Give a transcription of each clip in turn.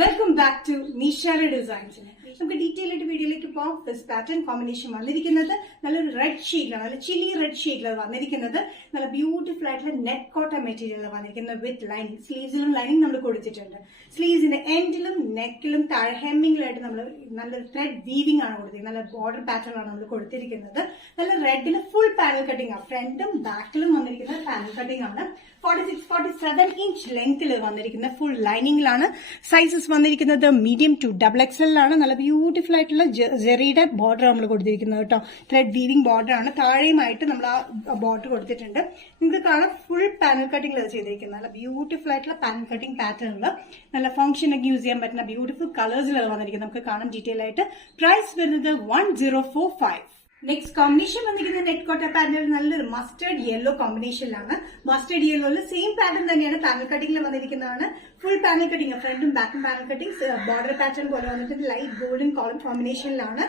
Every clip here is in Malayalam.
വെൽക്കം ബാക്ക് ടു നിഷാര ഡിസൈൻസിന് നമുക്ക് ഡീറ്റെയിൽ ആയിട്ട് വീഡിയോയിലേക്ക് പോകാം. ഫസ്റ്റ് പാറ്റേൺ കോമ്പിനേഷൻ വന്നിരിക്കുന്നത് നല്ലൊരു റെഡ് ഷെയ്ഡിലാണ്, നല്ല ചില്ലി റെഡ് ഷെയ്ഡിലാണ് വന്നിരിക്കുന്നത്. നല്ല ബ്യൂട്ടിഫുൾ ആയിട്ടുള്ള നെറ്റ് കോട്ടൺ മെറ്റീരിയലാണ് വന്നിരിക്കുന്നത് വിത്ത് ലൈനിങ്. സ്ലീവ്സിലും ലൈനിങ് നമ്മൾ കൊടുത്തിട്ടുണ്ട്. സ്ലീവ്സിന്റെ എൻഡിലും നെക്കിലും താഴെ ഹെമ്മിങ്ങിലായിട്ട് നമ്മൾ നല്ലൊരു ത്രെഡ് വീവിംഗ് ആണ് കൊടുത്തിരിക്കുന്നത്. നല്ല ബോർഡർ പാറ്റേൺ ആണ് നമ്മൾ കൊടുത്തിരിക്കുന്നത്. നല്ല റെഡിന് ഫുൾ പാനൽ കട്ടിംഗ് ആണ്. ഫ്രണ്ടും ബാക്കിലും വന്നിരിക്കുന്നത് പാനൽ കട്ടിംഗ് ആണ്. 46-47 ഇഞ്ച് ലെങ്ത്തിൽ വന്നിരിക്കുന്ന ഫുൾ ലൈനിങ്ങിലാണ്. സൈസസ് വന്നിരിക്കുന്നത് മീഡിയം ടു ഡബിൾ XL ആണ്. നല്ല ബ്യൂട്ടിഫുൾ ആയിട്ടുള്ള ജെറിയുടെ ബോർഡർ നമ്മൾ കൊടുത്തിരിക്കുന്നത് കേട്ടോ. ത്രെഡ് വീവിംഗ് ബോർഡർ ആണ്. താഴെയുമായിട്ട് നമ്മൾ ആ ബോർഡർ കൊടുത്തിട്ടുണ്ട്. നിങ്ങൾക്ക് കാണാം ഫുൾ പാനൽ കട്ടിംഗ് ചെയ്തിരിക്കുന്നത്. നല്ല ബ്യൂട്ടിഫുൾ ആയിട്ടുള്ള പാനൽ കട്ടിംഗ് പാറ്റേണിൽ നല്ല ഫംഗ്ഷനൊക്കെ യൂസ് ചെയ്യാൻ പറ്റുന്ന ബ്യൂട്ടിഫുൾ കളേഴ്സിലാണ് വന്നിരിക്കുന്നത്. നമുക്ക് കാണാം ഡീറ്റെയിൽ ആയിട്ട്. പ്രൈസ് വരുന്നത് 1045. നെക്സ്റ്റ് കോമ്പിനേഷൻ വന്നിരിക്കുന്ന നെറ്റ് കോട്ട പാറ്റേൺ നല്ലൊരു മസ്റ്റേർഡ് യെല്ലോ കോമ്പിനേഷനിലാണ്. മസ്റ്റേർഡ് യെല്ലോയിൽ സെയിം പാറ്റേൺ തന്നെയാണ് പാനൽ കട്ടിംഗിൽ വന്നിരിക്കുന്നതാണ്. ഫുൾ പാനൽ കട്ടിംഗ്, ഫ്രണ്ടും ബാക്കും പാനൽ കട്ടിംഗ്, ബോർഡർ പാറ്റേൺ പോലെ വന്നിട്ടുണ്ട്. ലൈറ്റ് ഗോൾഡൻ കോളം കോമ്പിനേഷനിലാണ്.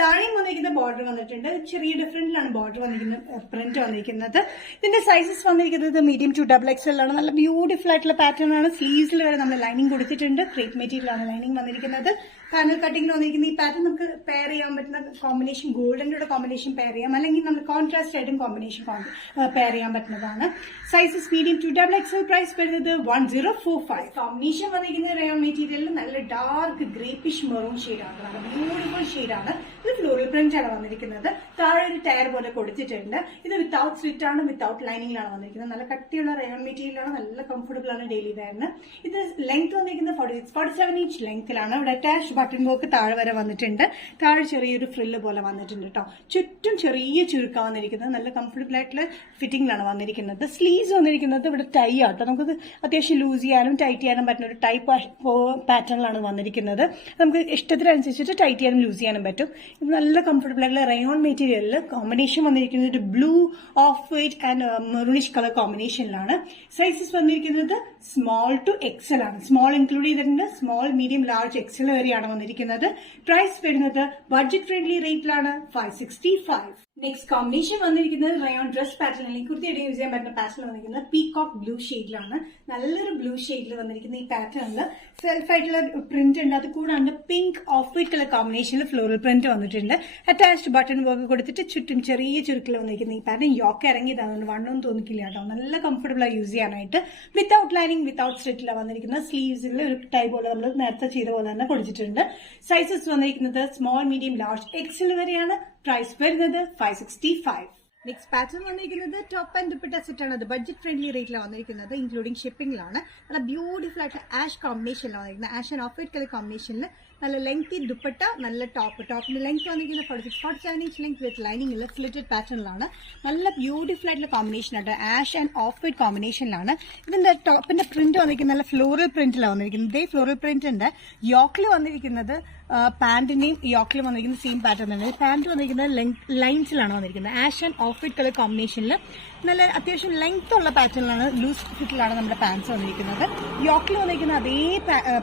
താഴെയും വന്നിരിക്കുന്ന ബോർഡർ വന്നിട്ടുണ്ട്. ചെറിയ ഡിഫറൻറ്റിലാണ് ബോർഡർ വന്നിരിക്കുന്നത്, പ്രിന്റ് വന്നിരിക്കുന്നത്. ഇതിന്റെ സൈസസ് വന്നിരിക്കുന്നത് മീഡിയം ടു ഡബിൾ XL ആണ്. നല്ല ബ്യൂട്ടിഫുൾ ആയിട്ടുള്ള പാറ്റേൺ ആണ്. സ്ലീവ്സിൽ വരെ നമ്മൾ ലൈനിങ് കൊടുത്തിട്ടുണ്ട്. ക്രേപ്പ് മെറ്റീരിയലാണ് ലൈനിങ് വന്നിരിക്കുന്നത്. പാനൽ കട്ടിംഗിൽ വന്നിരിക്കുന്ന ഈ പാറ്റേൺ നമുക്ക് പെയർ ചെയ്യാൻ പറ്റുന്ന കോമ്പിനേഷൻ ഗോൾഡന്റെ കോമ്പിനേഷൻ പെയർ ചെയ്യാം, അല്ലെങ്കിൽ നമ്മൾ കോൺട്രാസ്റ്റ് ആയിട്ടും കോമ്പിനേഷൻ പെയർ ചെയ്യാൻ പറ്റുന്നതാണ്. Sizes medium to double XL. Price വരുന്നത് 1045. കോമ്പിനേഷൻ വന്നിരിക്കുന്ന റയോൺ മെറ്റീരിയലിൽ നല്ല ഡാർക്ക് ഗ്രേപ്പിഷ് മെറൂൺ ഷെയ്ഡാണ്. നല്ല ബ്യൂട്ടിഫുൾ ഷെയ്ഡാണ്. ഇത് ഫ്ലോറൽ പ്രിന്റ് ആണ് വന്നിരിക്കുന്നത്. താഴെ ഒരു ടയർ പോലെ കൊടുത്തിട്ടുണ്ട്. ഇത് വിത്തൌട്ട് സ്ലിറ്റ് ആണ്, വിത്തൌട്ട് ലൈനിങ്ങിലാണ് വന്നിരിക്കുന്നത്. നല്ല കട്ടിയുള്ള റയോൺ മെറ്റീരിയലാണ്. നല്ല കംഫർട്ടബിൾ ആണ് ഡെയിലി വെയറിന്. ഇത് ലെങ്ത് വന്നിരിക്കുന്നത് 46-47 ഇഞ്ച് ലെങ്ത്തിലാണ്. ഇവിടെ അറ്റാച്ച് ബട്ടൺ വർക്ക് താഴെ വരെ വന്നിട്ടുണ്ട്. താഴെ ചെറിയൊരു ഫ്രില്ല് പോലെ വന്നിട്ടുണ്ട് കേട്ടോ. ചുറ്റും ചെറിയ ചുരുക്കം വന്നിരിക്കുന്നത്. നല്ല കംഫർട്ടബിൾ ആയിട്ടുള്ള ഫിറ്റിംഗിലാണ് വന്നിരിക്കുന്നത്. സ്ലീവ്സ് വന്നിരിക്കുന്നത് ഇവിടെ ടൈ ആട്ടോ. നമുക്ക് അത്യാവശ്യം ലൂസ് ചെയ്യാനും ടൈറ്റ് ചെയ്യാനും പറ്റുന്ന ഒരു ടൈപ്പ് പാറ്റേണിലാണ് വന്നിരിക്കുന്നത്. നമുക്ക് ഇഷ്ടത്തിനനുസരിച്ചിട്ട് ടൈറ്റ് ചെയ്യാനും ലൂസ് ചെയ്യാനും പറ്റും. ഇത് നല്ല കംഫർട്ടബിൾ ആയിട്ടുള്ള റയോൺ മെറ്റീരിയലിൽ കോമ്പിനേഷൻ വന്നിരിക്കുന്നത് ഒരു blue, off white and maroonish colour കോമ്പിനേഷനിലാണ്. സൈസസ് വന്നിരിക്കുന്നത് സ്മോൾ ടു XL ആണ്. സ്മോൾ ഇൻക്ലൂഡ് ചെയ്തിട്ടുണ്ട്. സ്മോൾ, മീഡിയം, ലാർജ്, XL വരെയാണ് വന്നിരിക്കുന്നത്. പ്രൈസ് വരുന്നത് ബഡ്ജറ്റ് ഫ്രണ്ട്ലി റേറ്റിലാണ് 565. നെക്സ്റ്റ് കോമ്പിനേഷൻ വന്നിരിക്കുന്നത് റയോൺ ഡ്രസ് പാറ്റേൺ, അല്ലെങ്കിൽ കുർത്തിയായിട്ട് യൂസ് ചെയ്യാൻ പറ്റുന്ന പാറ്റേൺ വന്നിരിക്കുന്നത് പീകോക്ക് ബ്ലൂ ഷെയ്ഡിലാണ്. നല്ലൊരു ബ്ലൂ ഷെയ്ഡിൽ വന്നിരിക്കുന്ന ഈ പാറ്റേണിൽ സെൽഫ് ആയിട്ടുള്ള പ്രിന്റ് ഉണ്ട്. അത് കൂടാണ്ട് പിങ്ക്, ഓഫ് വൈറ്റ് കളർ കോമ്പിനേഷനിൽ ഫ്ലോറൽ പ്രിന്റ് വന്നിട്ടുണ്ട്. അറ്റാച്ച്ഡ് ബട്ടൺ വർക്ക് കൊടുത്തിട്ട് ചുറ്റും ചെറിയ ചുരുക്കിൽ വന്നിരിക്കുന്ന ഈ പാറ്റേൺ യോക്ക് ഇറങ്ങിയതാണ്. വണ്ണൊന്നും തോന്നിക്കില്ല കേട്ടോ. നല്ല കംഫർട്ടബിൾ ആയി യൂസ് ചെയ്യാനായിട്ട്. വിത്തൌട്ട് ലൈനിങ്, വിത്തൌട്ട് സ്ലിറ്റിലാണ് വന്നിരിക്കുന്നത്. സ്ലീവ്സിൽ ഒരു ടൈ പോലെ നമ്മൾ നേരത്തെ ചെയ്ത പോലെ തന്നെ കൊടുത്തിട്ടുണ്ട്. സൈസസ് വന്നിരിക്കുന്നത് സ്മോൾ, മീഡിയം, ലാർജ്, XL വരെയാണ്. പ്രൈസ് വരുന്നത് 565. നെക്സ്റ്റ് പാറ്റേൺ വന്നിരിക്കുന്നത് ടോപ്പ് ആൻഡ് ദുപ്പട്ട സെറ്റ് ആണ്. അത് ബഡ്ജറ്റ് ഫ്രണ്ട്ലി റേറ്റിലാണ് വന്നിരിക്കുന്നത്, ഇൻക്ലൂഡിംഗ് ഷിപ്പിംഗിലാണ്. നല്ല ബ്യൂട്ടിഫുൾ ആയിട്ട് ആഷ് കോമ്പിനേഷനിലാണ് വന്നിരിക്കുന്നത്. Ash and off white colour കോമ്പിനേഷനിൽ നല്ല ലെങ്തി ദുപ്പട്ട, നല്ല ടോപ്പിന്റെ ലെങ്ത് വന്നിരിക്കുന്നത് 46-47 inch length with lining slitted പാറ്റേണിലാണ്. നല്ല ബ്യൂട്ടിഫുൾ ആയിട്ടുള്ള കോമ്പിനേഷൻ ആണ്. ആഷ് ആൻഡ് ഓഫ് വൈറ്റ് കോമ്പിനേഷനിലാണ്. ഇതിന്റെ ടോപ്പിന്റെ പ്രിന്റ് വന്നിരിക്കുന്നത് നല്ല ഫ്ലോറൽ പ്രിന്റിലാണ് വന്നിരിക്കുന്നത്. ഇതേ ഫ്ലോറൽ പ്രിന്റിന്റെ യോക്കിൽ വന്നിരിക്കുന്നത് പാന്റിന്റെയും യോക്കിൽ വന്നിരിക്കുന്ന സെയിം പാറ്റേൺ തന്നെ. പാന്റ് വന്നിരിക്കുന്നത് ലൈൻസിലാണ് വന്നിരിക്കുന്നത്. Ash and off white colour കോമ്പിനേഷനിൽ നല്ല അത്യാവശ്യം ലെങ്ത് ഉള്ള പാറ്റേണിലാണ്, ലൂസ് ഫിറ്റിലാണ് നമ്മുടെ പാന്റ്സ് വന്നിരിക്കുന്നത്. യോക്കിൽ വന്നിരിക്കുന്ന അതേ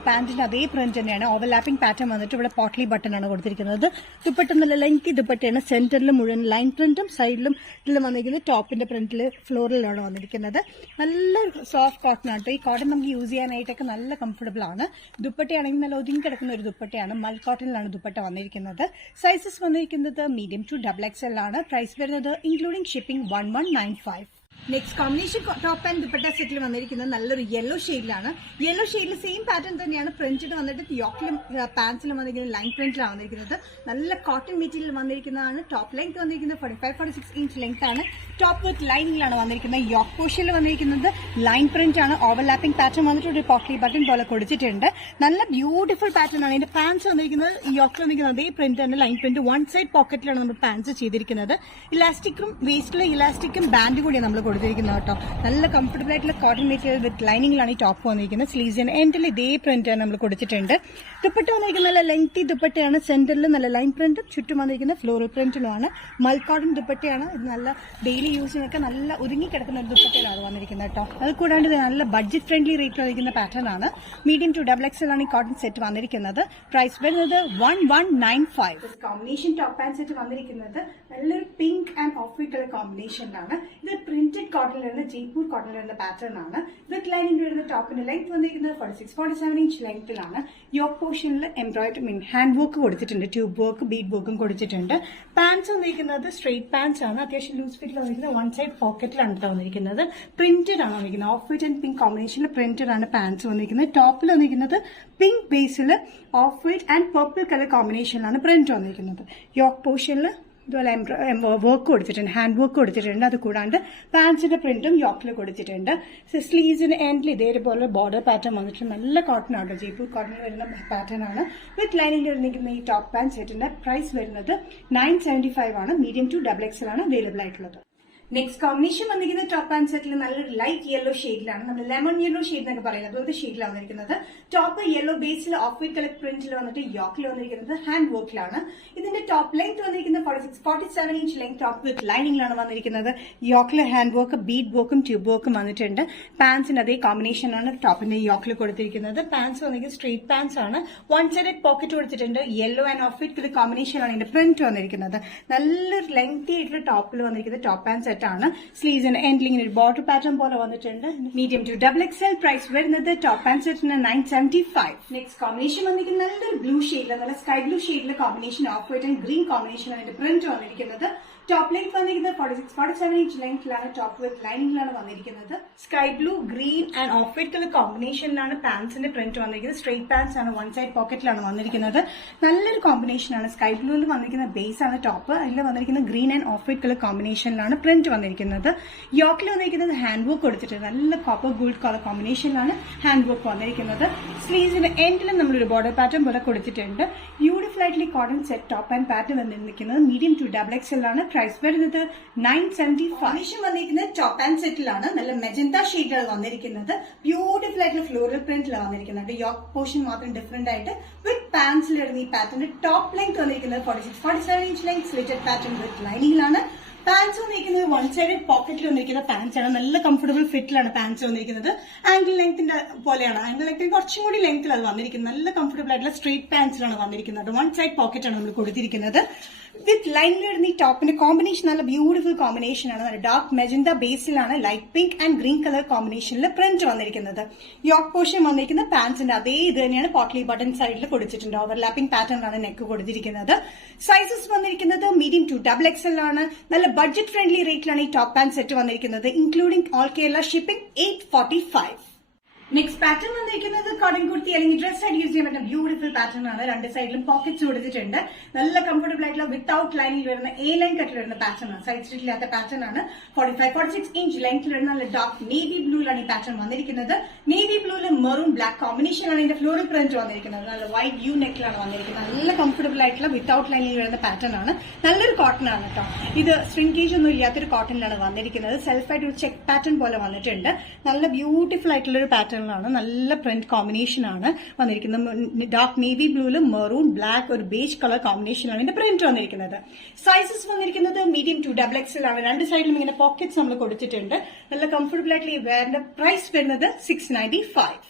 പാന്റിന്റെ അതേ പ്രിന്റ് തന്നെയാണ്. ഓവർലാപ്പിംഗ് പാറ്റേൺ വന്നിട്ട് ഇവിടെ പോട്ട്ലി ബട്ടൺ ആണ് കൊടുത്തിരിക്കുന്നത്. ദുപ്പട്ട നല്ല ലെങ്തി ദുപ്പട്ടയാണ്. സെന്ററിൽ മുഴുവൻ ലൈൻ പ്രിന്റും സൈഡിലും ഇതിലും വന്നിരിക്കുന്നത് ടോപ്പിന്റെ പ്രിന്റിൽ ഫ്ലോറിലാണ് വന്നിരിക്കുന്നത്. നല്ല സോഫ്റ്റ് കോട്ടൺ ആണ്. ഈ കോട്ടൺ നമുക്ക് യൂസ് ചെയ്യാനായിട്ടൊക്കെ നല്ല കംഫർട്ടബിൾ ആണ്. ദുപ്പട്ടയാണെങ്കിൽ നല്ല ഒതുങ്ങി കിടക്കുന്ന ഒരു ദുപ്പട്ടയാണ്. മൽ കോട്ടണിലാണ് ദുപ്പട്ട വന്നിരിക്കുന്നത്. സൈസസ് വന്നിരിക്കുന്നത് മീഡിയം ടു ഡബിൾ XL ആണ്. പ്രൈസ് വരുന്നത് including shipping 1195. Next combination top and dupatta സെറ്റിൽ വന്നിരിക്കുന്നത് നല്ലൊരു യെല്ലോ ഷെയ്ഡിലാണ്. യെല്ലോ ഷെയ്ഡിൽ സെയിം പാറ്റേൺ തന്നെയാണ്. പ്രിന്റിൽ വന്നിട്ട് യോക്കിലും പാൻസിലും വന്നിരിക്കുന്നത് ലൈൻ പ്രിന്റിലാണ് വന്നിരിക്കുന്നത്. നല്ല കോട്ടൺ മെറ്റീരിയൽ വന്നിരിക്കുന്നതാണ്. ടോപ്പ് ലെങ്ത് വന്നിരിക്കുന്നത് 45-46 ഇഞ്ച് ലെങ്ത് ആണ്. ടോപ്പ് വിത്ത് ലൈനിങ്ങിലാണ് വന്നിരിക്കുന്നത്. യോക്ക് പോർഷനിൽ വന്നിരിക്കുന്നത് ലൈൻ പ്രിന്റ് ആണ്. ഓവർലാപ്പിംഗ് പാറ്റേൺ വന്നിട്ട് ഒരു പോട്ട്ലി ബട്ടൺ പോലെ കൊടുത്തിട്ടുണ്ട്. നല്ല ബ്യൂട്ടിഫുൾ പാറ്റേൺ ആണ്. ഇതിന്റെ പാൻസ് വന്നിരിക്കുന്നത് യോക്കിൽ വന്നിരിക്കുന്നത് അതേ പ്രിന്റ് ആണ്, ലൈൻ പ്രിന്റ്. വൺ സൈഡ് പോക്കറ്റിലാണ് നമ്മൾ പാൻസ് ചെയ്തിരിക്കുന്നത്. ഇലാസ്റ്റിക്കും വേസ്റ്റിൽ ഇലാസ്റ്റിക്കും ബാൻഡ് കൂടി നമ്മൾ കൊടുത്തിരിക്കുന്നത് കേട്ടോ. നല്ല കംഫർട്ടബിൾ ആയിട്ടുള്ള കോട്ടൺ മെറ്റീരിയൽ വിത്ത് ലൈനിങ്ങിലാണ് ഈ ടോപ്പ് വന്നിരിക്കുന്നത്. സ്ലീവ്സിന് എൻഡിൽ ഇതേ പ്രിന്റ് നമ്മൾ കൊടുത്തിട്ടുണ്ട്. ദുപ്പട്ട വന്നിരിക്കുന്നത് നല്ല ലെങ്തി ദുപ്പട്ടയാണ്. സെന്ററിൽ നല്ല ലൈൻ പ്രിന്റും ചുറ്റും വന്നിരിക്കുന്ന ഫ്ലോറൽ പ്രിന്റിലുമാണ്. മൽ കോട്ടൺ ദുപ്പട്ടയാണ്. ഇത് നല്ല ഡെയിലി യൂസിനൊക്കെ നല്ല ഒതുങ്ങി കിടക്കുന്ന ഒരു ദുപ്പട്ടയിലാണ് വന്നിരിക്കുന്നത് കേട്ടോ. അത് കൂടാണ്ട് നല്ല ബഡ്ജറ്റ് ഫ്രണ്ട്ലി റേറ്റിൽ വന്നിരിക്കുന്ന പാറ്റേൺ ആണ്. മീഡിയം ടു ഡബിൾ XL ആണ് ഈ കോട്ടൺ സെറ്റ് വന്നിരിക്കുന്നത്. പ്രൈസ് വരുന്നത് 1195. കോമ്പിനേഷൻ ടോപ്പ് ആൻഡ് സെറ്റ് വന്നിരിക്കുന്നത് നല്ലൊരു pink and off white colour കോമ്പിനേഷനിലാണ്. ഇത് പ്രിന്റഡ് ജെറ്റ് കോട്ടണിൽ വരുന്ന ജയ്പൂർ കോട്ടണിൽ വരുന്ന പാറ്റേൺ ആണ്. വിത്ത് ലൈനിങ് വരുന്ന ടോപ്പിന്റെ ലെങ്ത് വന്നിരിക്കുന്നത് 46-47 ഇഞ്ച് ലെങ്ത്തിലാണ്. യോക്ക് പോർഷനിൽ എംബ്രോയിഡറി ഹാൻഡ് വർക്ക് കൊടുത്തിട്ടുണ്ട്, ട്യൂബ് വർക്ക്, ബീഡ് വർക്കും കൊടുത്തിട്ടുണ്ട്. പാൻസ് വന്നിരിക്കുന്നത് സ്ട്രെയിറ്റ് പാൻസ് ആണ്. അത്യാവശ്യം ലൂസ് ഫിറ്റിൽ വന്നിരിക്കുന്നത് വൺ സൈഡ് പോക്കറ്റിലാണ് വന്നിരിക്കുന്നത്. പ്രിന്റഡ് ആണ് വന്നിരിക്കുന്നത്. ഓഫ് വൈറ്റ് ആൻഡ് പിങ്ക് കോമ്പിനേഷനിൽ പ്രിന്റഡ് ആണ് പാൻസ് വന്നിരിക്കുന്നത്. ടോപ്പിൽ വന്നിരിക്കുന്നത് പിങ്ക് ബേസിൽ off white and purple colour കോമ്പിനേഷനിലാണ് പ്രിന്റ് വന്നിരിക്കുന്നത്. യോക്ക് പോർഷനിൽ ഇതുപോലെ വർക്ക് കൊടുത്തിട്ടുണ്ട്, ഹാൻഡ് വർക്ക് കൊടുത്തിട്ടുണ്ട്. അത് കൂടാണ്ട് പാൻസിന്റെ പ്രിന്റും യോക്കിൽ കൊടുത്തിട്ടുണ്ട്. സ്ലീവ്സിന് എൻഡിൽ ഇതേപോലെ ബോർഡർ പാറ്റേൺ വന്നിട്ടുണ്ട്. നല്ല കോട്ടൺ ആണ്, ജയ്പൂർ കോട്ടണിൽ വരുന്ന പാറ്റേൺ ആണ്. വിത്ത് ലൈനിങ് വരുന്ന ഈ ടോപ്പ് പാൻറ് സെറ്റിന്റെ പ്രൈസ് വരുന്നത് 975 ആണ്. മീഡിയം ടു XXL ആണ് അവൈലബിൾ ആയിട്ടുള്ളത്. നെക്സ്റ്റ് കോമ്പിനേഷൻ വന്നിരിക്കുന്നത് ടോപ്പ് ആൻഡ് സെറ്റിൽ നല്ലൊരു ലൈറ്റ് യെല്ലോ ഷെയ്ഡിലാണ്. നമ്മൾ ലെമൺ യെല്ലോ ഷെയ്ഡ് എന്നൊക്കെ പറയുന്നത് അതുപോലത്തെ ഷെയ്ഡിലാണ് വന്നിരിക്കുന്നത്. ടോപ്പ് യെല്ലോ ബേസിൽ ഓഫ് വൈറ്റ് കളർ പ്രിന്റിൽ വന്നിട്ട് യോക്കിൽ വന്നിരിക്കുന്നത് ഹാൻഡ് വർക്കിലാണ്. ഇതിന്റെ ടോപ്പ് ലെങ്ത് വന്നിരിക്കുന്നത് 46-47 ഇഞ്ച് ലെങ്ത് ടോപ്പ് വിത്ത് ലൈനിങ്ങിലാണ് വന്നിരിക്കുന്നത്. യോക്കിൽ ഹാൻഡ് വർക്ക്, ബീഡ് വർക്കും ട്യൂബ് വർക്കും വന്നിട്ടുണ്ട്. പാൻസിന്റെ അതേ കോമ്പിനേഷനാണ് ടോപ്പിന്റെ യോക്കിൽ കൊടുത്തിരിക്കുന്നത്. പാൻസ് വന്നിരിക്കുന്നത് സ്ട്രെയിറ്റ് പാൻസ് ആണ്. വൺ സൈഡ് പോക്കറ്റ് കൊടുത്തിട്ടുണ്ട്. Yellow and off white colour കോമ്പിനേഷനാണ് ഇതിന്റെ പ്രിന്റ് വന്നിരിക്കുന്നത്. നല്ലൊരു ലെങ്തി ആയിട്ടുള്ള ടോപ്പിൽ വന്നിരിക്കുന്നത് ടോപ്പ് ആൻഡ് ആണ്. സ്ലീവ്സിന് എൻഡിലിംഗ് ഒരു ബോർഡർ പാറ്റേൺ പോലെ വന്നിട്ടുണ്ട്. Medium to XXL. പ്രൈസ് വരുന്നത് ടോപ്പ് ആൻഡ് സെറ്റിന് 975. നെക്സ്റ്റ് കോമ്പിനേഷൻ വന്നിരിക്കുന്നത് നല്ലൊരു ബ്ലൂ ഷെയ്ഡിൽ, നല്ല സ്കൈ ബ്ലൂ ഷെയ്ഡിലെ combination, off white and green combination അതിന്റെ പ്രിന്റ് വന്നിരിക്കുന്നത്. ടോപ്പ് ലെങ്ത് വന്നിരിക്കുന്നത് 46-47 ഇഞ്ച് ലെങ്ത്തിലാണ്. ടോപ്പ് വിത്ത് ലൈനിങ്ങിലാണ് വന്നിരിക്കുന്നത്. Sky blue, green and off white colour കോമ്പിനേഷനിലാണ് പാൻസിന്റെ പ്രിന്റ് വന്നിരിക്കുന്നത്. സ്ട്രെയിറ്റ് പാൻസ് ആണ്, വൺ സൈഡ് പോക്കറ്റിലാണ് വന്നിരിക്കുന്നത്. നല്ലൊരു കോമ്പിനേഷൻ ആണ്. സ്കൈ ബ്ലൂവിൽ വന്നിരിക്കുന്ന ബേസ് ആണ് ടോപ്പ്. അതിൽ വന്നിരിക്കുന്ന green and off white colour കോമ്പിനേഷനിലാണ് പ്രിന്റ് വന്നിരിക്കുന്നത്. യോക്കിൽ വന്നിരിക്കുന്നത് ഹാൻഡ് വർക്ക് കൊടുത്തിട്ടുണ്ട്. നല്ല കോപ്പർ ഗോൾഡ് കളർ കോമ്പിനേഷനിലാണ് ഹാൻഡ് വർക്ക് വന്നിരിക്കുന്നത്. സ്ലീവ്സിന്റെ എൻഡിലും നമ്മളൊരു ബോർഡർ പാറ്റേൺ പോലെ കൊടുത്തിട്ടുണ്ട്. ബ്യൂട്ടിഫുൾ ആയിട്ടുള്ള cotton set top and pattern വന്നിരിക്കുന്നത്. മീഡിയം ടു XXL ആണ്. പ്രൈസ് വരുന്നത് 975. വന്നിരിക്കുന്നത് ടോപ്പ് ആൻഡ് സെറ്റിലാണ്. നല്ല മെജന്ത ഷെയ്ഡാണ് വന്നിരിക്കുന്നത്. ബ്യൂട്ടിഫുൾ ആയിട്ടുള്ള ഫ്ലോറൽ പ്രിന്റിലാണ് വന്നിരിക്കുന്നത്. യോക്ക് പോർഷൻ മാത്രം ഡിഫറെന്റ് ആയിട്ട് വിത്ത് പാൻസിൽ വരുന്ന ഈ പാറ്റേൺ. ടോപ്പ് ലെങ്ത് വന്നിരിക്കുന്നത് 46-47 inch length slitted pattern with ലൈനിങ്ങിലാണ്. പാൻസ് വന്നിരിക്കുന്നത് വൺ സൈഡ് പോക്കറ്റിൽ വന്നിരിക്കുന്ന പാൻസ് ആണ്. നല്ല കംഫർട്ടബിൾ ഫിറ്റിലാണ് പാൻസ് വന്നിരിക്കുന്നത്. ആംഗിൾ ലെങ്ത്തിന്റെ പോലെയാണ്. ആംഗിൾ ലെങ്ത്തിന് കുറച്ചും കൂടി ലെങ്ത്തിൽ അത് വന്നിരിക്കുന്നത്. നല്ല കംഫർട്ടബിൾ ആയിട്ടുള്ള സ്ട്രെയിറ്റ് പാൻസിലാണ് വന്നിരിക്കുന്നത്. വൺ സൈഡ് പോക്കറ്റ് ആണ് നമ്മൾ കൊടുത്തിരിക്കുന്നത്. വിത്ത് ലൈനിൽ വരുന്ന ഈ ടോപ്പിന്റെ കോമ്പിനേഷൻ നല്ല ബ്യൂട്ടിഫുൾ കോമ്പിനേഷൻ ആണ്. നല്ല ഡാർക്ക് മെജന്ത ബേസിലാണ് light pink and green colour കോമ്പിനേഷനിൽ പ്രിന്റ് വന്നിരിക്കുന്നത്. യോക്ക് പോർഷൻ വന്നിരിക്കുന്ന പാൻസിന്റെ അതേ ഇത് തന്നെയാണ് പോട്ട്ലി ബട്ടൺ സൈഡിൽ കൊടുത്തിട്ടുണ്ട്. ഓവർലാപ്പിംഗ് പാറ്റേണിലാണ് നെക്ക് കൊടുത്തിരിക്കുന്നത്. സൈസസ് വന്നിരിക്കുന്നത് മീഡിയം ടു XXL ആണ്. നല്ല ബഡ്ജറ്റ് ഫ്രണ്ട്ലി റേറ്റിലാണ് ഈ ടോപ്പ് ആൻഡ് സെറ്റ് വന്നിരിക്കുന്നത്. Including all Kerala shipping 845. Next pattern വന്നിരിക്കുന്നത് കോട്ടൺ കുർത്തി അല്ലെങ്കിൽ ഡ്രസ് ആയിട്ട് യൂസ് ചെയ്യാൻ പറ്റുന്ന ബ്യൂട്ടിഫുൾ പാറ്റേൺ ആണ്. രണ്ട് സൈഡിലും പോക്കറ്റ്സ് കൊടുത്തിട്ടുണ്ട്. നല്ല കംഫർട്ടബിൾ ആയിട്ടുള്ള വിത്തൌട്ട് ലൈനിൽ വരുന്ന ലൈൻ കട്ടിൽ വരുന്ന പാറ്റേൺ ആണ്. സൈഡ് സ്റ്റിച്ച് ഇല്ലാത്ത പാറ്റേൺ ആണ്. 45-46 ഇഞ്ച് ലെങ്ത്തിൽ വരുന്ന നല്ല ഡാർക്ക് നേവി ബ്ലൂയിലാണ് ഈ പാറ്റേൺ വന്നിരിക്കുന്നത്. നേവി ബ്ലൂവിൽ മെറൂൺ ബ്ലാക്ക് കോമ്പിനേഷനാണ് ഇതിന്റെ ഫ്ലോറൽ പ്രിന്റ് വന്നിരിക്കുന്നത്. നല്ല വൈറ്റ് യു നെക്കിലാണ് വന്നിരിക്കുന്നത്. നല്ല കംഫർട്ടബിൾ ആയിട്ടുള്ള വിത്തൌട്ട് ലൈനിൽ വരുന്ന പാറ്റേൺ ആണ്. നല്ലൊരു കോട്ടൺ ആണ് കേട്ടോ. ഇത് ശ്രിങ്കേജ് ഒന്നും ഇല്ലാത്തൊരു കോട്ടണിലാണ് വന്നിരിക്കുന്നത്. സെൽഫായിട്ട് ഒരു ചെക്ക് പാറ്റേൺ പോലെ വന്നിട്ടുണ്ട്. നല്ല ബ്യൂട്ടിഫുൾ ആയിട്ടുള്ള ഒരു പാറ്റേൺ ആണ്. നല്ല പ്രിന്റ് കോമ്പിനേഷൻ ആണ് വന്നിരിക്കുന്നത്. ഡാർക്ക് നേവി ബ്ലൂവിലും മെറൂൺ ബ്ലാക്ക് ഒരു ബേജ് കളർ കോമ്പിനേഷനാണ് ഇതിന്റെ പ്രിന്റ് വന്നിരിക്കുന്നത്. സൈസസ് വന്നിരിക്കുന്നത് മീഡിയം ടു XXL ആണ്. രണ്ട് സൈഡിലും ഇങ്ങനെ പോക്കറ്റ്സ് നമ്മൾ കൊടുത്തിട്ടുണ്ട്. നല്ല കംഫർട്ടബിൾ ആയിട്ടുള്ള ഈ വെയറിന്റെ പ്രൈസ് വരുന്നത് 695.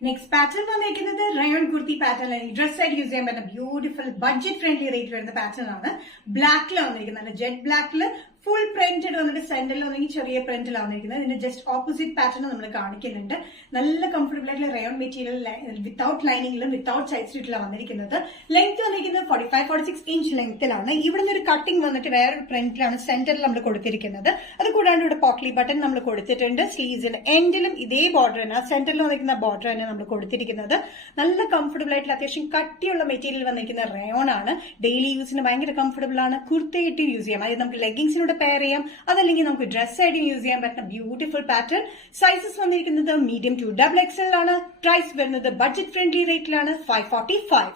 നെക്സ്റ്റ് പാറ്റേൺ വന്നിരിക്കുന്നത് റയോൺ കുർത്തി പാറ്റേൺ ആണ്. ഡ്രസ് ആയിട്ട് യൂസ് ചെയ്യാൻ പറ്റുന്ന ബ്യൂട്ടിഫുൾ ബഡ്ജറ്റ് ഫ്രണ്ട്ലി റേറ്റ് വരുന്ന പാറ്റേൺ ആണ്. ബ്ലാക്കിലാണ് വന്നിരിക്കുന്നത്. ജെറ്റ് ബ്ലാക്കില് ഫുൾ പ്രിന്റഡ് വന്നിട്ട് സെന്ററിൽ വന്നെങ്കിൽ ചെറിയ പ്രിന്റിലാണ് വന്നിരിക്കുന്നത്. ഇതിന്റെ ജസ്റ്റ് ഓപ്പോസിറ്റ് പാറ്റേൺ നമ്മൾ കാണിക്കുന്നുണ്ട്. നല്ല കംഫർട്ടബിൾ ആയിട്ടുള്ള റയോൺ മെറ്റീരിയൽ വിത്തൌട്ട് ലൈനിങ്ങിലും വിത്തൌട്ട് സൈഡ് സ്റ്റിച്ചിലാണ് വന്നിരിക്കുന്നത്. ലെങ്ത് വന്നിരിക്കുന്നത് 45-46 ഇഞ്ച് ലെങ്ത്തിലാണ്. ഇവിടുന്ന് ഒരു കട്ടിംഗ് വന്നിട്ട് വേറൊരു പ്രിന്റിലാണ് സെന്ററിൽ നമ്മൾ കൊടുത്തിരിക്കുന്നത്. അത് കൂടാണ്ട് ഇവിടെ പോട്ട്ലി ബട്ടൺ നമ്മൾ കൊടുത്തിട്ടുണ്ട്. സ്ലീവ്സിന് എൻഡിലും ഇതേ ബോർഡർ തന്നെ, സെന്ററിൽ വന്നിരിക്കുന്ന ബോർഡർ തന്നെ നമ്മൾ കൊടുത്തിരിക്കുന്നത്. നല്ല കംഫർട്ടബിൾ ആയിട്ടുള്ള അത്യാവശ്യം കട്ടിയുള്ള മെറ്റീരിയൽ വന്നിരിക്കുന്ന റയോൺ ആണ്. ഡെയിലി യൂസിന് ഭയങ്കര കംഫർട്ടബിൾ ആണ്. കുർത്തയായിട്ട് യൂസ് ചെയ്യാം. അതായത് നമുക്ക് ലെഗിങ്സിനോട് പെയർ ചെയ്യാം. അതല്ലെങ്കിൽ നമുക്ക് ഡ്രസ് ആയിട്ട് യൂസ് ചെയ്യാൻ പറ്റുന്ന ബ്യൂട്ടിഫുൾ പാറ്റേൺ. സൈസസ് വന്നിരിക്കുന്നത് മീഡിയം ടു XXL ആണ്. പ്രൈസ് വരുന്നത് ബഡ്ജറ്റ് ഫ്രണ്ട്ലി റേറ്റിലാണ് 545.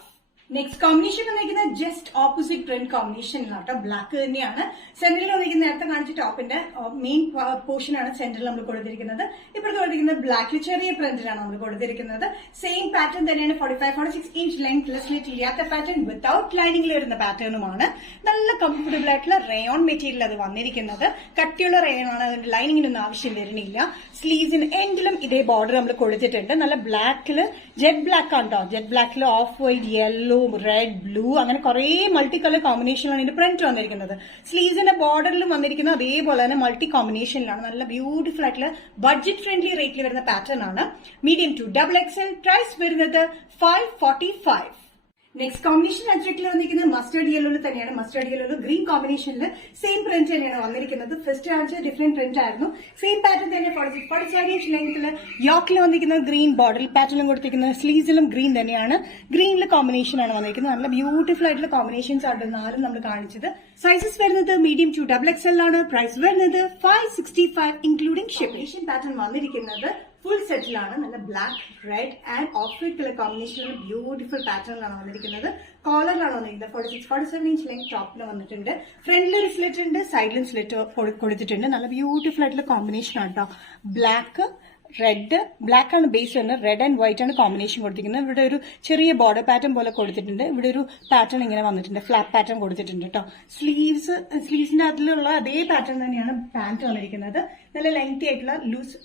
നെക്സ്റ്റ് കോമ്പിനേഷൻ വന്നിരിക്കുന്നത് ജസ്റ്റ് ഓപ്പോസിറ്റ് പ്രിന്റ് കോമ്പിനേഷനിലാട്ടോ. ബ്ലാക്ക് തന്നെയാണ്. സെന്ററിൽ വന്നിരിക്കുന്ന നേരത്തെ കാണിച്ച ടോപ്പിന്റെ മെയിൻ പോർഷൻ ആണ് സെന്ററിൽ നമ്മൾ കൊടുത്തിരിക്കുന്നത്. ഇപ്പോഴത്തെ കൊടുത്തിരിക്കുന്നത് ബ്ലാക്കിൽ ചെറിയ പ്രിന്റിലാണ് നമ്മൾ കൊടുത്തിരിക്കുന്നത്. സെയിം പാറ്റേൺ തന്നെയാണ്. 45-46 ഇഞ്ച് ലെങ്ത് സ്ലിറ്റ് ഇല്ലാത്ത പാറ്റേൺ വിത്തൌട്ട് ലൈനിങ്ങിൽ വരുന്ന പാറ്റേണുമാണ്. നല്ല കംഫർട്ടബിൾ ആയിട്ടുള്ള റയോൺ മെറ്റീരിയൽ അത് വന്നിരിക്കുന്നത്. കട്ടിയുള്ള റയോൺ ആണ്. അതിന്റെ ലൈനിങ്ങിനൊന്നും ആവശ്യം വരുന്നില്ല. സ്ലീവ്സിന് എൻഡിലും ഇതേ ബോർഡർ നമ്മൾ കൊടുത്തിട്ടുണ്ട്. നല്ല ബ്ലാക്കില് ജെറ്റ് ബ്ലാക്ക് ആണ് കേട്ടോ. ജെറ്റ് ബ്ലാക്കിൽ off white yellow red, blue അങ്ങനെ കുറെ മൾട്ടി കളർ കോമ്പിനേഷനിലാണ് ഇതിന്റെ പ്രിന്റ് വന്നിരിക്കുന്നത്. സ്ലീവ്സിന്റെ ബോർഡറിലും വന്നിരിക്കുന്നത് അതേപോലെ തന്നെ മൾട്ടി കോമ്പിനേഷനിലാണ്. നല്ല ബ്യൂട്ടിഫുൾ ആയിട്ടുള്ള ബഡ്ജറ്റ് ഫ്രണ്ട്ലി റേറ്റിൽ വരുന്ന പാറ്റേൺ ആണ്. Medium to XXL. പ്രൈസ് വരുന്നത് 545. നെക്സ്റ്റ് കോമ്പിനേഷൻ അജ്രക്കിൽ വന്നിരിക്കുന്നത് മസ്റ്റേർഡ് യെല്ലോയിൽ തന്നെയാണ്. മസ്റ്റേർഡ് യെല്ലോ ഗ്രീൻ കോമ്പിനേഷനിൽ സെയിം പ്രിന്റ് തന്നെയാണ് വന്നിരിക്കുന്നത്. ഫസ്റ്റ് ആഴ്ച ഡിഫറെന്റ് പ്രിന്റ് ആയിരുന്നു. സെയിം പാറ്റേൺ തന്നെ 47 ഇഞ്ച് ലെങ്ത്തിൽ യോക്കിൽ വന്നിരിക്കുന്നത് ഗ്രീൻ ബോർഡറിൽ പാറ്റേണും കൊടുത്തിരിക്കുന്നത്. സ്ലീവ്സിലും ഗ്രീൻ തന്നെയാണ്. ഗ്രീനിൽ കോമ്പിനേഷൻ ആണ് വന്നിരിക്കുന്നത്. നല്ല ബ്യൂട്ടിഫുൾ ആയിട്ടുള്ള കോമ്പിനേഷൻസ് ആണ് നാലും നമ്മൾ കാണിച്ചത്. സൈസസ് വരുന്നത് മീഡിയം ടു XXL ആണ്. പ്രൈസ് വരുന്നത് 565 ഇൻക്ലൂഡിംഗ് ഷിപ്പിംഗ്. പാറ്റേൺ വന്നിരിക്കുന്നത് ഫുൾ സെറ്റിലാണ്. നല്ല black, red and off white colour കോമ്പിനേഷനിൽ ബ്യൂട്ടിഫുൾ പാറ്റേണിലാണ് വന്നിരിക്കുന്നത്. കോളറിലാണ് വന്നിരിക്കുന്നത്. 47 ഇഞ്ച് ലെങ്ത് ടോപ്പിൽ വന്നിട്ടുണ്ട്. ഫ്രണ്ടിൽ ഒരു സ്ലിറ്റ് ഉണ്ട്, സൈഡിലും സ്ലിറ്റ് കൊടുത്തിട്ടുണ്ട്. നല്ല ബ്യൂട്ടിഫുൾ ആയിട്ടുള്ള കോമ്പിനേഷൻ ആണ് കേട്ടോ. ബ്ലാക്ക്, റെഡ്, ബ്ലാക്ക് ആണ് ബേസ് വരുന്നത്. റെഡ് ആൻഡ് വൈറ്റ് ആണ് കോമ്പിനേഷൻ കൊടുത്തിരിക്കുന്നത്. ഇവിടെ ഒരു ചെറിയ ബോർഡർ പാറ്റേൺ പോലെ കൊടുത്തിട്ടുണ്ട്. ഇവിടെ ഒരു പാറ്റേൺ ഇങ്ങനെ വന്നിട്ടുണ്ട്, ഫ്ലാറ്റ് പാറ്റേൺ കൊടുത്തിട്ടുണ്ട് കേട്ടോ. സ്ലീവ്സിന്റെ അതിലുള്ള അതേ പാറ്റേൺ തന്നെയാണ് പാന്റ് വന്നിരിക്കുന്നത്. നല്ല ലെങ്തി ആയിട്ടുള്ള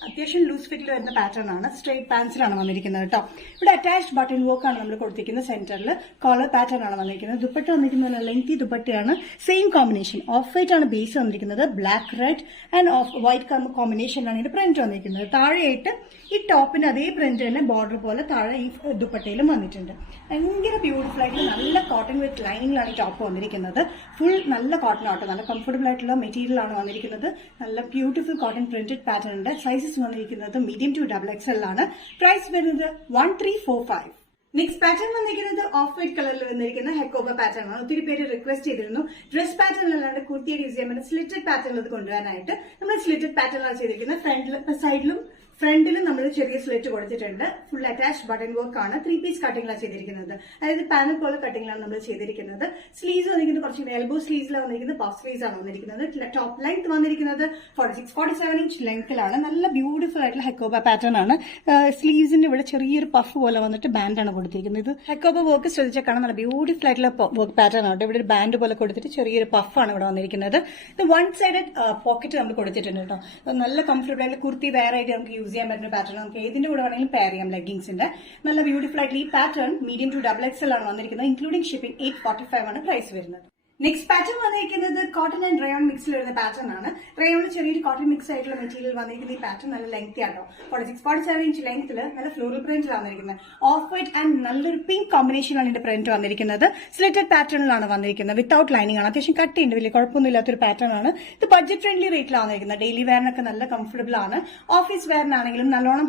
അത്യാവശ്യം ലൂസ് ഫിറ്റിൽ വരുന്ന പാറ്റേൺ ആണ്. സ്ട്രേറ്റ് പാൻസിലാണ് വന്നിരിക്കുന്നത് കേട്ടോ. ഇവിടെ അറ്റാച്ച്ഡ് ബട്ടൺ വർക്ക് ആണ് നമ്മൾ കൊടുത്തിരിക്കുന്നത്. സെന്ററിൽ കോളർ പാറ്റേൺ ആണ് വന്നിരിക്കുന്നത്. ദുപ്പട്ട വന്നിരിക്കുന്നത് ലെങ്തി ദുപ്പട്ടയാണ്. സെയിം കോമ്പിനേഷൻ ഓഫ് വൈറ്റ് ആണ് ബേസ് വന്നിരിക്കുന്നത്. Black, red and off white കോമ്പിനേഷനിലാണ് ഇതിന്റെ പ്രിന്റ് വന്നിരിക്കുന്നത്. താഴെയായിട്ട് ഈ ടോപ്പിന് അതേ പ്രിന്റ് തന്നെ ബോർഡർ പോലെ താഴെ ഈ ദുപ്പട്ടയിലും വന്നിട്ടുണ്ട്. ഭയങ്കര ബ്യൂട്ടിഫുൾ ആയിട്ടുള്ള നല്ല കോട്ടൺ വിത്ത് ലൈനിങ്ങിലാണ് ഈ ടോപ്പ് വന്നിരിക്കുന്നത്. ഫുൾ നല്ല കോട്ടൺ ആട്ടോ. നല്ല കംഫർട്ടബിൾ ആയിട്ടുള്ള മെറ്റീരിയൽ ആണ് വന്നിരിക്കുന്നത്. നല്ല ബ്യൂട്ടിഫുൾ കോട്ടൺ പ്രിന്റഡ് പാറ്റേൺ ഉണ്ട്. സൈസസ് വന്നിരിക്കുന്നത് മീഡിയം ടു XXL ആണ്. പ്രൈസ് വരുന്നത് 1345. നെക്സ്റ്റ് പാറ്റേൺ വന്നിരിക്കുന്നത് ഓഫ് വൈറ്റ് കളറിൽ വന്നിരിക്കുന്ന ഹെക്കോബ പാറ്റേൺ ആണ്. ഒത്തിരി പേര് റിക്വസ്റ്റ് ചെയ്തിരുന്നു ഡ്രസ് പാറ്റേൺ അല്ലാണ്ട് കുർത്തിയുടെ യൂസ് ചെയ്യാൻ പറ്റുന്ന സ്ലിറ്റഡ് പാറ്റേൺ അത് കൊണ്ടുവരാനായിട്ട്. നമ്മൾ സ്ലിറ്റഡ് പാറ്റേൺ ആണ് ചെയ്തിരിക്കുന്നത്. ഫ്രണ്ടിലും നമ്മൾ ചെറിയ സ്ലിറ്റ് കൊടുത്തിട്ടുണ്ട്. ഫുൾ അറ്റാച്ച്ഡ് ബട്ടൺ വർക്ക് ആണ്. 3 പീസ് കട്ടിംഗിലാണ് ചെയ്തിരിക്കുന്നത്. അതായത് പാനൽ പോലെ കട്ടിംഗിലാണ് നമ്മൾ ചെയ്തിരിക്കുന്നത്. സ്ലീവ്സ് വന്നിരിക്കുന്നത് കുറച്ച് എൽബോ സ്ലീവ്സിലാണ് വന്നിരിക്കുന്നത്. പഫ് സ്ലീവ്സ് ആണ് വന്നിരിക്കുന്നത്. ടോപ്പ് ലെങ്ത് വന്നിരിക്കുന്നത് 47 ഇഞ്ച് ലെങ്ത്തിലാണ്. നല്ല ബ്യൂട്ടിഫുൾ ആയിട്ടുള്ള ഹെക്കോബ പാറ്റേൺ ആണ്. സ്ലീവ്സിന്റെ ഇവിടെ ചെറിയൊരു പഫ് പോലെ വന്നിട്ട് ബാൻഡാണ് കൊടുത്തിരിക്കുന്നത്. ഇത് ഹെക്കോബ വർക്ക് ശ്രദ്ധിച്ചാൽ കാണാൻ നല്ല ബ്യൂട്ടിഫുൾ ആയിട്ടുള്ള വർക്ക് പാറ്റേൺ ആണ്. ഇവിടെ ഒരു ബാൻഡ് പോലെ കൊടുത്തിട്ട് ചെറിയൊരു പഫാണ് ഇവിടെ വന്നിരിക്കുന്നത്. ഇത് 1 സൈഡഡ് പോക്കറ്റ് നമ്മൾ കൊടുത്തിട്ടുണ്ട് കേട്ടോ. നല്ല കംഫർട്ടബിൾ ആയിട്ടുള്ള കുർത്തി വെയർ ആയിട്ട് നമുക്ക് യൂസ് ചെയ്യാൻ പറ്റുന്ന പാറ്റേൺ. നമുക്ക് ഏതിന്റെ കൂടെ വേണമെങ്കിലും പെയർ ചെയ്യാം. ലെഗിങ്സിന്റെ നല്ല ബ്യൂട്ടിഫുൾ ആയിട്ടുള്ള ഈ പാറ്റേൺ മീഡിയം ടു XXL ആണ് വന്നിരിക്കുന്നത്. ഇൻക്ലൂഡിംഗ് ഷിപ്പിംഗ് 845 ആണ് പ്രൈസ് വരുന്നത്. നെക്സ്റ്റ് പാറ്റേൺ വന്നിരിക്കുന്നത് കോട്ടൺ ആൻഡ് റയോൺ മിക്സിൽ വരുന്ന പാറ്റേൺ ആണ്. റയോണിൽ ചെറിയൊരു കോട്ടൺ മിക്സ് ആയിട്ടുള്ള മെറ്റീരിയൽ വന്നിരിക്കുന്ന ഈ പാറ്റേൺ നല്ല ലെങ്തി ആട്ടോ. 47 ഇഞ്ച് ലെങ്ത്തിൽ നല്ല ഫ്ലോറൽ പ്രിന്റ് വന്നിരിക്കുന്നത്. ഓഫ് വൈറ്റ് ആൻഡ് നല്ലൊരു പിങ്ക് കോമ്പിനേഷനാണ് ഇതിന്റെ പ്രിന്റ് വന്നിരിക്കുന്നത്. സ്ലിറ്റഡ് പാറ്റേണിലാണ് വന്നിരിക്കുന്നത്. വിത്തൌട്ട് ലൈനിങ് ആണ്. അത്യാവശ്യം കട്ടിയുണ്ട്. വലിയ കുഴപ്പമൊന്നും ഇല്ലാത്തൊരു പാറ്റേൺ ആണ്. ഇത് ബഡ്ജറ്റ് ഫ്രണ്ട്ലി റേറ്റിലാണ് വന്നിരിക്കുന്നത്. ഡെയിലി വെയറിനൊക്കെ നല്ല കംഫർട്ടബിൾ ആണ്. ഓഫീസ് വെയറിനാണെങ്കിലും നല്ലോണം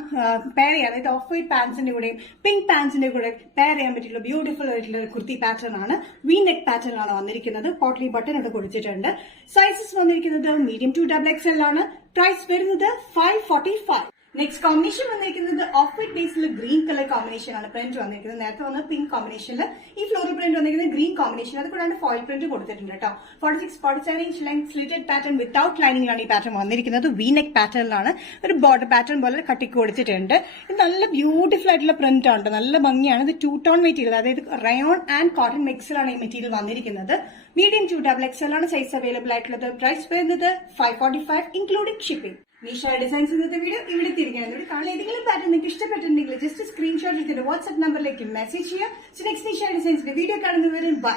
പെയർ ചെയ്യാൻ, അതായത് ഓഫ് വൈറ്റ് പാൻസിന്റെ കൂടെയും പിങ്ക് പാൻസിന്റെ കൂടെ പെയർ ചെയ്യാൻ പറ്റിയുള്ള ബ്യൂട്ടിഫുൾ ആയിട്ടുള്ള കുർത്തി പാറ്റേൺ ആണ്. വി നെക്ക് പാറ്റേണിലാണ് വന്നിരിക്കുന്നത്. പോട്ട്ലി ബട്ടൺ ഇവിടെ കൊടുത്തിട്ടുണ്ട്. സൈസസ് വന്നിരിക്കുന്നത് മീഡിയം ടു XXL ആണ്. പ്രൈസ് വരുന്നത് 545. നെക്സ്റ്റ് കോമ്പിനേഷൻ വന്നിരിക്കുന്നത് ഓഫ് വൈറ്റ് ബേസിൽ ഗ്രീൻ കളർ കോമ്പിനേഷൻ ആണ് പ്രിന്റ് വന്നിരിക്കുന്നത്. നേരത്തെ വന്ന പിങ്ക് കോമ്പിനേഷനിൽ ഈ ഫ്ലോറൽ പ്രിന്റ് വന്നിരിക്കുന്നത് ഗ്രീൻ കോമ്പിനേഷൻ. അത് കൂടാണ്ട് ഫോയിൽ പ്രിന്റ് കൊടുത്തിട്ടുണ്ട് കേട്ടോ. 47 inch length slitted pattern without ലൈനിങ്ങിലാണ് ഈ പാറ്റേൺ വന്നിരിക്കുന്നത്. വി നെക്ക് പാറ്റേണിലാണ് ഒരു ബോർഡർ പാറ്റേൺ പോലെ കട്ടിക്ക് കൊടുത്തിട്ടുണ്ട്. ഇത് നല്ല ബ്യൂട്ടിഫുൾ ആയിട്ടുള്ള പ്രിന്റ് ആണ്. നല്ല ഭംഗിയാണ്. ഇത് 2 ടോൺ മെറ്റീരിയൽ, അതായത് റയോൺ ആൻഡ് കോട്ടൺ മിക്സിലാണ് ഈ മെറ്റീരിയൽ വന്നിരിക്കുന്നത്. മീഡിയം ടു XXL ആണ് സൈസ് അവൈലബിൾ ആയിട്ടുള്ളത്. പ്രൈസ് വരുന്നത് 545 ഇൻക്ലൂഡിംഗ് ഷിപ്പിംഗ്. നിഷ ഡിസൈൻസ് ഇന്നത്തെ വീഡിയോ ഇവിടെ തിരികെ കാണാൻ ഏതെങ്കിലും പാറ്റേൺ നിങ്ങൾക്ക് ഇഷ്ടപ്പെട്ടിട്ടുണ്ടെങ്കിൽ ജസ്റ്റ് സ്ക്രീൻഷോട്ട് എടുത്തിട്ട് വാട്സ്ആപ്പ് നമ്പറിലേക്ക് മെസ്സേജ് ചെയ്യുക. നെക്സ്റ്റ് നിഷ ഡിസൈൻസിന്റെ വീഡിയോ കാണുന്നവരെ ബൈ.